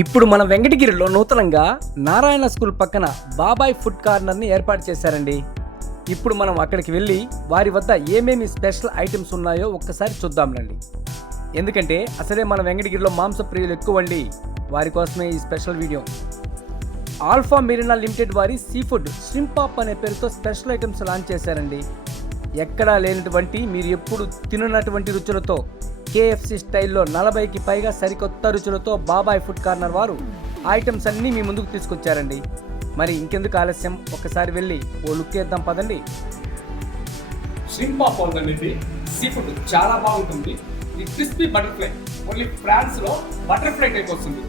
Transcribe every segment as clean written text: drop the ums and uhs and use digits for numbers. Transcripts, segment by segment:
ఇప్పుడు మన వెంకటగిరిలో నూతనంగా నారాయణ స్కూల్ పక్కన బాబాయ్ ఫుడ్ కార్నర్ని ఏర్పాటు చేశారండి. ఇప్పుడు మనం అక్కడికి వెళ్ళి వారి వద్ద ఏమేమి స్పెషల్ ఐటమ్స్ ఉన్నాయో ఒక్కసారి చూద్దాంలండి. ఎందుకంటే అసలే మన వెంకటగిరిలో మాంసప్రియులు ఎక్కువండి. వారి కోసమే ఈ special video. Alpha Marina limited వారి సీ ఫుడ్ ష్రింప్ పాప్ అనే పేరుతో స్పెషల్ ఐటమ్స్ లాంచ్ చేశారండి. ఎక్కడా లేనటువంటి, మీరు ఎప్పుడు తిననటువంటి రుచులతో కేఎఫ్సి స్టైల్లో 40కి పైగా సరికొత్త రుచులతో బాబాయ్ ఫుడ్ కార్నర్ వారు ఐటమ్స్ అన్నీ మీ ముందుకు తీసుకొచ్చారండి. మరి ఇంకెందుకు ఆలస్యం, ఒక్కసారి వెళ్ళి ఓ లుక్ వేద్దాం పదండి. ష్రింప్ పాప్ ఉందండి. ఇది సీ ఫుడ్ చాలా బాగుంటుంది. ఇది క్రిస్పీ బటర్ఫ్లై, ఓన్లీ ఫ్రాన్స్ లో బటర్ఫ్లై టైప్ వస్తుంది.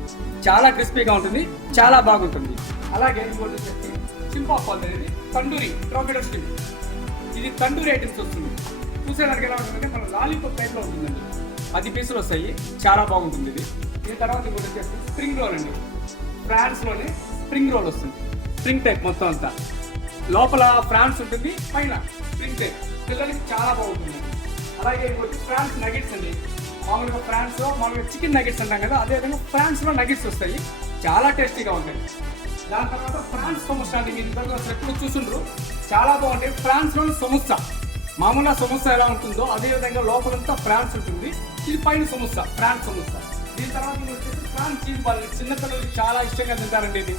చాలా క్రిస్పీగా ఉంటుంది, చాలా బాగుంటుంది. అలాగే ఇంకోటి వచ్చేసి ష్రింప్ పాప్ అనేది తండూరి ట్రోపిడో ష్రింప్. ఇది తండూరి ఐటమ్స్ వస్తుంది. చూసేదానికి ఎలా ఉంటుందంటే మన లాలీపాప్ టైప్ లో ఉంటుందండి. 10 పీసులు వస్తాయి, చాలా బాగుంటుంది ఇది. దీని తర్వాత ఇంకోటి వచ్చేసి స్ప్రింగ్ రోల్ అండి. ఫ్రాన్స్ లోనే స్ప్రింగ్ రోల్ వస్తుంది. స్ప్రింగ్ టైప్ మొత్తం అంతా, లోపల ఫ్రాన్స్ ఉంటుంది, పైన స్ప్రింగ్ టైప్. పిల్లలకి చాలా బాగుంటుంది. అలాగే ఇంకోటి ఫ్రాన్స్ నగెట్స్ అండి. మామూలుగా ఫ్రాన్స్ లో మామూలుగా చికెన్ నగెట్స్ అంటాం కదా, అదేవిధంగా ఫ్రాన్స్ లో నగెట్స్ వస్తాయి, చాలా టేస్టీగా ఉంటాయి. దాని తర్వాత ఫ్రాన్స్ సమోసా అండి. మీరు ఎప్పుడు చూసుండ్రు, చాలా బాగుంటాయి. ఫ్రాన్స్ లోని సమోసా, మామూలుగా సమోసా ఎలా ఉంటుందో అదే విధంగా లోపలంతా ఫ్రాన్స్ ఉంటుంది. ఇది పైన సమోసా, ఫ్రాన్స్ సమోసా. దీని తర్వాత వచ్చేసి ఫ్రాన్స్ చీజ్ బాల్. చిన్నపిల్లలు చాలా ఇష్టంగా తింటారండి. ఇది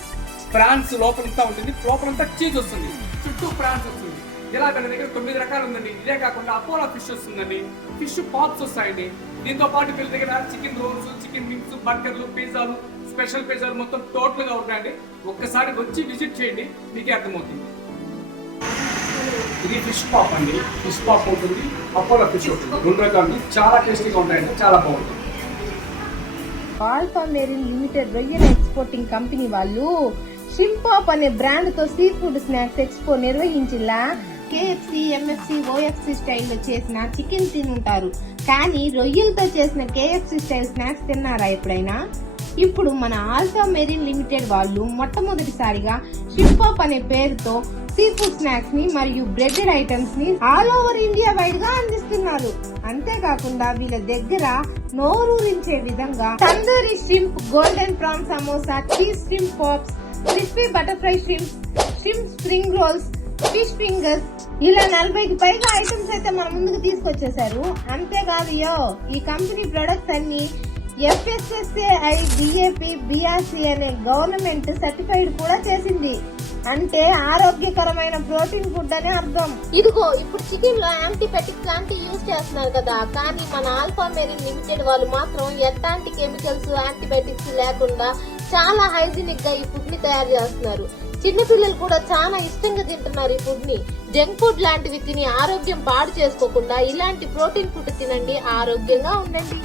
ఫ్రాన్స్ లోపలంతా ఉంటుంది, లోపలంతా చీజ్ వస్తుంది, చుట్టూ ఫ్రాన్స్ వస్తుంది. ఇలా మన దగ్గర 9 రకాలు ఉందండి. ఇదే కాకుండా అపోలో ఫిష్ వస్తుందండి, ఫిష్ పాప్స్ వస్తాయండి. దీంతో పాటు వీళ్ళ దగ్గర చికెన్ రోల్స్, చికెన్ వింగ్స్, బర్గర్లు, పిజ్జాలు, స్పెషల్ పిజ్జాలు మొత్తం టోటల్గా ఉంటాయండి. ఒక్కసారి వచ్చి విజిట్ చేయండి, మీకే అర్థమవుతుంది. ఇది ఫిష్ పాప్ అండి. ఫిష్ పాప్ ఉంటుంది, అపోలో ఫిష్ ఉంటుంది. 2 రకాలు చాలా టేస్టీగా ఉంటాయండి, చాలా బాగుంటుంది. ఆల్ఫా మెరీన్ లిమిటెడ్ రొయ్యల ఎక్స్పోర్టింగ్ కంపెనీ వాళ్ళు ష్రింప్ పాప్ అనే బ్రాండ్ తో సీ ఫుడ్ స్నాక్స్ ఎక్స్పో నిర్వహించిలా. కేఎఫ్సి, ఎంఎఫ్సి, ఓఎఫ్సి స్టైల్లో చేసిన చికెన్ తినుంటారు, కానీ రొయ్యలతో చేసిన కేఎఫ్సి స్టైల్ స్నాక్స్ తిన్నారా ఎప్పుడైనా? ఇప్పుడు మన ఆల్ఫా మెరీన్ లిమిటెడ్ వాళ్ళు మొట్టమొదటిసారిగా ష్రింప్ పాప్ అనే పేరుతో సీ ఫుడ్ స్నాక్స్ ని మరియు బ్రెడెడ్ ఐటమ్స్ ని ఆల్ ఓవర్ ఇండియా వైడ్ గా అందిస్తున్నారు. అంతేకాకుండా వీళ్ళ దగ్గర నోరూరించే విధంగా tandoori shrimp, golden prawn samosa, cheese shrimp pops, crispy butterfly shrimp, shrimp spring rolls, fish fingers, ఇలా 40కి పైగా ఐటమ్స్ అయితే మన ముందుకు తీసుకొచ్చేసారు. అంతేకాదు ఈ కంపెనీ ప్రొడక్ట్స్ అన్ని FSSAI, DAP, BRC అనే గవర్నమెంట్ సర్టిఫైడ్ కూడా చేసింది. అంటే ఆరోగ్యకరమైన ప్రోటీన్ ఫుడ్ అని అర్థం. ఇదిగో ఇప్పుడు చికెన్ లో యాంటీబయాటిక్స్ లాంటి యూజ్ చేస్తున్నారు కదా, కానీ మన ఆల్ఫా మెరీన్ లిమిటెడ్ వాళ్ళు మాత్రం ఎట్లాంటి కెమికల్స్, యాంటీబయాటిక్స్ లేకుండా చాలా హైజీనిక్ గా ఈ ఫుడ్ ని తయారు చేస్తున్నారు. చిన్నపిల్లలు కూడా చాలా ఇష్టంగా తింటున్నారు ఈ ఫుడ్ ని. జంక్ ఫుడ్ లాంటివి తిని ఆరోగ్యం పాడు చేసుకోకుండా ఇలాంటి ప్రోటీన్ ఫుడ్ తినండి, ఆరోగ్యంగా ఉండండి.